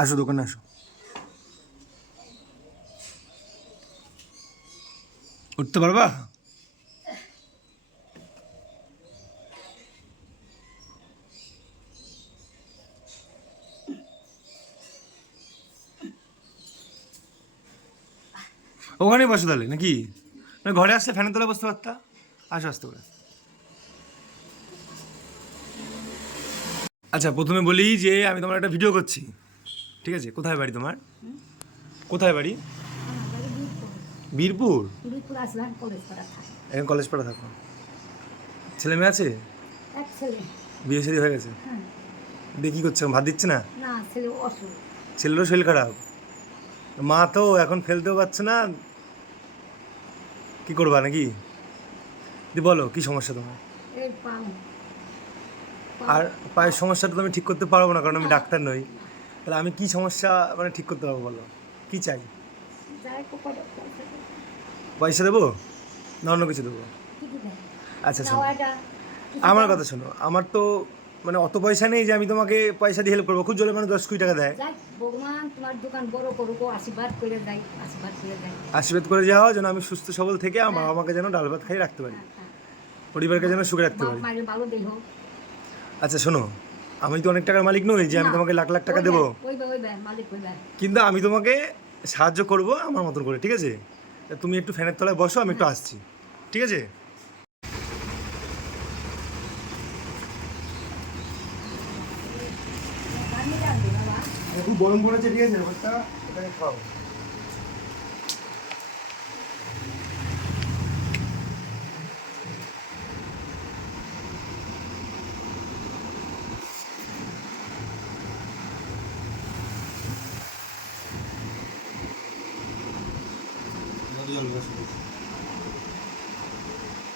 আসো দোকানে আসো। উঠতে পারবা? ওখানে বসো তাহলে নাকি? না ঘরে আসলে ফ্যানের তলায় বসতে পারতা। আসো আসতে করে। আচ্ছা প্রথমে বলি যে আমি তোমার একটা ভিডিও করছি, ঠিক আছে? কোথায় বাড়ি তোমার? কোথায় বাড়ি? বীরপুর। এখন কলেজ পাড়া থাকো। ছেলে মেয়ে আছে? বিয়ে শাদী হয়ে গেছে? দিয়ে কি করছে, ভাত দিচ্ছে না? ছেলেরও শরীর খারাপ, মা তো এখন ফেলতেও পারছে না, কি করবা নাকি? দি বলো কি সমস্যা তোমার? আর পায়ের সমস্যাটা তো আমি ঠিক করতে পারবো না, কারণ আমি ডাক্তার নই। তাহলে আমি কি সমস্যা মানে ঠিক করতে পারবো বলো? কি চাই? পয়সা দেবো না অন্য কিছু দেবো? আচ্ছা শোনো, আমার কথা শোনো, আমার তো মানে অত পয়সা নেই যে আমি তোমাকে পয়সা দিয়ে হেল্প করবো। খুব জোরে মানে 10-20 টাকা দেয়। আশীর্বাদ করে যাওয়া যেন আমি সুস্থ সবল থেকে আমার বাবা মাকে যেন ডাল ভাত খাই রাখতে পারি, পরিবারকে যেন সুখে রাখতে পারি। আচ্ছা শোনো, আমি তো অনেক টাকার মালিক নই যে আমি তোমাকে লাখ লাখ টাকা দেবো, কিন্তু আমি তোমাকে সাহায্য করব আমার মতন করে, ঠিক আছে? তুমি একটু ফ্যানের তলায় বসো, আমি একটু আসছি, ঠিক আছে? খুব গরম পড়েছে, ঠিক আছে? ব্যাপারটা এটাকে খাও।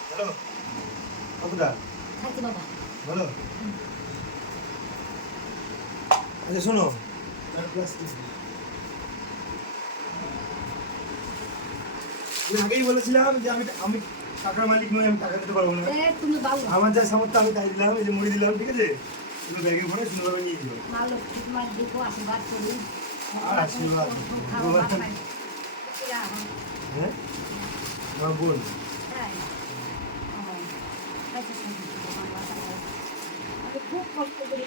হ্যালো কতটা বলো। আচ্ছা শোনো, আমি আগেই বলেছিলাম যে আমি আমি টাকার মালিক নই, আমি টাকা দিতে পারবো না। আমার যা সামর্থ্য আমি তাই দিলাম, এই যে মুড়ি দিলাম, ঠিক আছে? তুমি ব্যাগে ভরে সুন্দরভাবে নিয়ে দিও। আর আশীর্বাদ। হ্যাঁ আমার বোন। খুব কষ্ট করে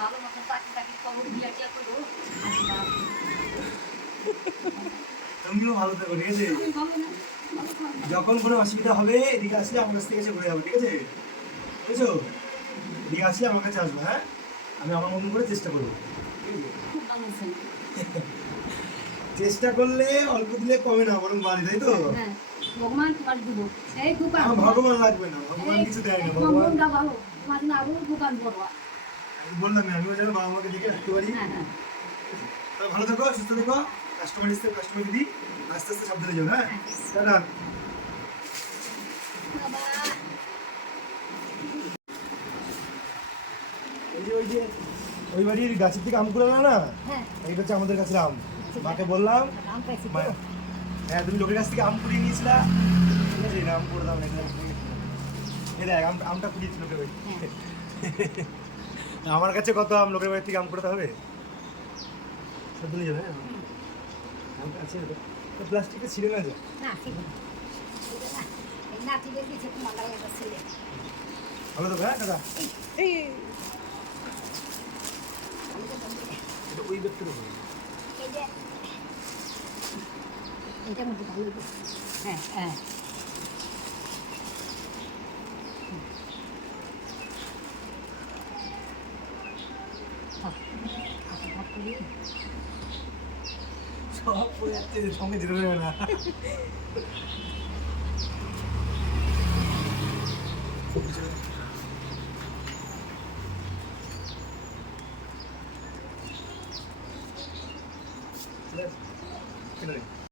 ভালো মতো চাকরি খবর দিয়ে করবো। তুমিও ভালো থাকো, ঠিক আছে? যখন কোনো অসুবিধা হবে এদিকে আসলে আমার কাছ থেকে এসে ঘুরে যাবো, ঠিক আছে? বুঝছো? এদিকে আসলে আমার কাছে আসবো, হ্যাঁ? আমি আমার মতন করে চেষ্টা করবো, চেষ্টা করলে অল্প দিলে কমে না, বরং বাড়ে, তাই তো? ভগবান তোমার দিব। আমার ভগবান লাগবে না, ভগবান কিছু দেয় না। ভগবান আমি বললাম আমিও যেন বাবা মাকে দেখে রাখতে পারি। ভালো থাকো, সুস্থ থাকো, কাস্টমার এসে কাস্টমার দিদি আস্তে আস্তে সাবধানে যাও, হ্যাঁ? টাটা। ওই যে ওই বাড়ির গাছের থেকে আম কুড়ালো না, এইটা হচ্ছে আমাদের গাছের আম। মাকে বললাম, হ্যাঁ তুমি লোকের কাছ থেকে আম কুড়িয়ে নিয়েছিলা, ঠিক আছে? আম করে দাও, এই দেখ আমটা কুড়িয়েছিল লোকের বাড়ি। আমার কাছে কত আম, লোকের বাড়ি থেকে আম কুড়াতে হবে? সব দিলে যাবে, হ্যাঁ? আছে প্লাস্টিকটা ছিঁড়ে না যায়। ভালো তো, হ্যাঁ দাদা? ওই ব্যক্তির উপর হ্যাঁ হ্যাঁ সব পড়ে যাচ্ছে, সঙ্গে যেতে দেবে না।